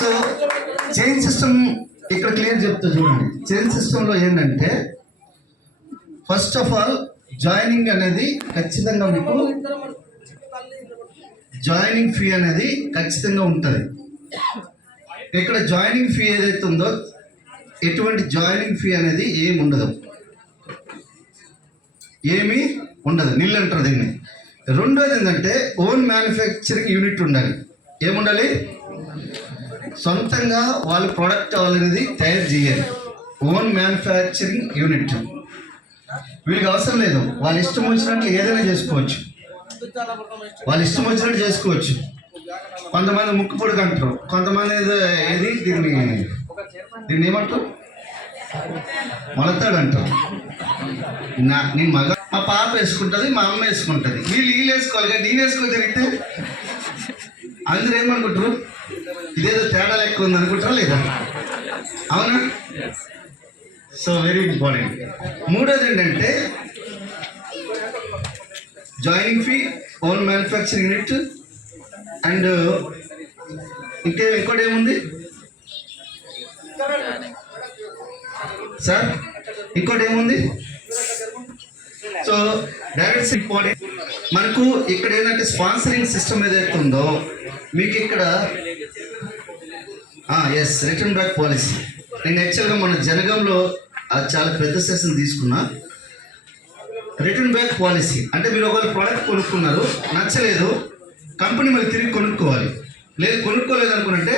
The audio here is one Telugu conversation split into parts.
సో చైన్ సిస్టమ్ ఇక్కడ క్లియర్ చెప్తా చూడండి. చైన్ సిస్టంలో ఏంటంటే ఫస్ట్ ఆఫ్ ఆల్ జాయినింగ్ అనేది ఖచ్చితంగా మీకు జాయినింగ్ ఫీ అనేది ఖచ్చితంగా ఉంటుంది. ఇక్కడ జాయినింగ్ ఫీ ఏదైతే ఉందో ఎటువంటి జాయినింగ్ ఫీ అనేది ఏమి ఉండదు, ఏమీ ఉండదు, నిల్ అంటారు దీన్ని. రెండోది ఏంటంటే ఓన్ మ్యానుఫ్యాక్చరింగ్ యూనిట్ ఉండాలి. ఏముండాలి? సొంతంగా వాళ్ళ ప్రోడక్ట్ అనేది తయారు చేయాలి. Own manufacturing unit. వీళ్ళకి అవసరం లేదు, వాళ్ళ ఇష్టం వచ్చినట్లు ఏదైనా చేసుకోవచ్చు, వాళ్ళ ఇష్టం వచ్చినట్టు చేసుకోవచ్చు. కొంతమంది ముక్కు పొడుగు అంటారు, కొంతమంది ఏది దీన్ని ఏమంటారు, మొలతాడు అంటారు. నేను మగ, మా పాప వేసుకుంటుంది, మా అమ్మ వేసుకుంటుంది, వీళ్ళు వేసుకోవాలి కానీ నేను వేసుకొని తిరిగితే అందరూ ఏమనుకుంటారు, ఇదేదో తేడా లెక్క ఉంది అనుకుంటారా లేదా? అవునా? So very important. మూడోది ఏంటంటే joining fee, own manufacturing unit and ఇంకోటి ఏముంది సార్? ఇంకోటి ఏముంది? So direct important. మనకు ఇక్కడ ఏంటంటే స్పాన్సరింగ్ సిస్టమ్ ఏదైతే ఉందో మీకు ఇక్కడ ఎస్ రిటర్న్ బ్యాక్ పాలసీ. నేను యాక్చువల్గా మన జనగంలో అది చాలా పెద్ద సెషన్ తీసుకున్నా. రిటర్న్ బ్యాక్ పాలసీ అంటే మీరు ఒకవేళ ప్రోడక్ట్ కొనుక్కున్నారు, నచ్చలేదు, కంపెనీ మళ్ళీ తిరిగి కొనుక్కోవాలి. లేదు కొనుక్కోలేదు అనుకుంటే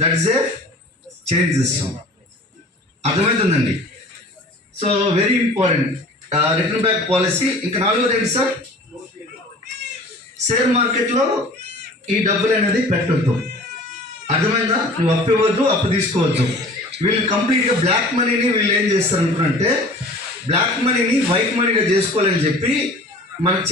that is a change system. అర్థమవుతుందండి? So very important return back policy. ఇంకా నాలుగోది ఏంటి సార్? షేర్ మార్కెట్లో ఈ డబ్బులు అనేది పెట్టొద్దు. అర్థమైందా? నువ్వు అప్పు ఇవ్వద్దు, అప్పు తీసుకోవద్దు. వీళ్ళు కంప్లీట్గా బ్లాక్ మనీని వీళ్ళు ఏం చేస్తారు అనుకుంటే బ్లాక్ మనీని వైట్ మనీగా చేసుకోవాలని చెప్పి మనకు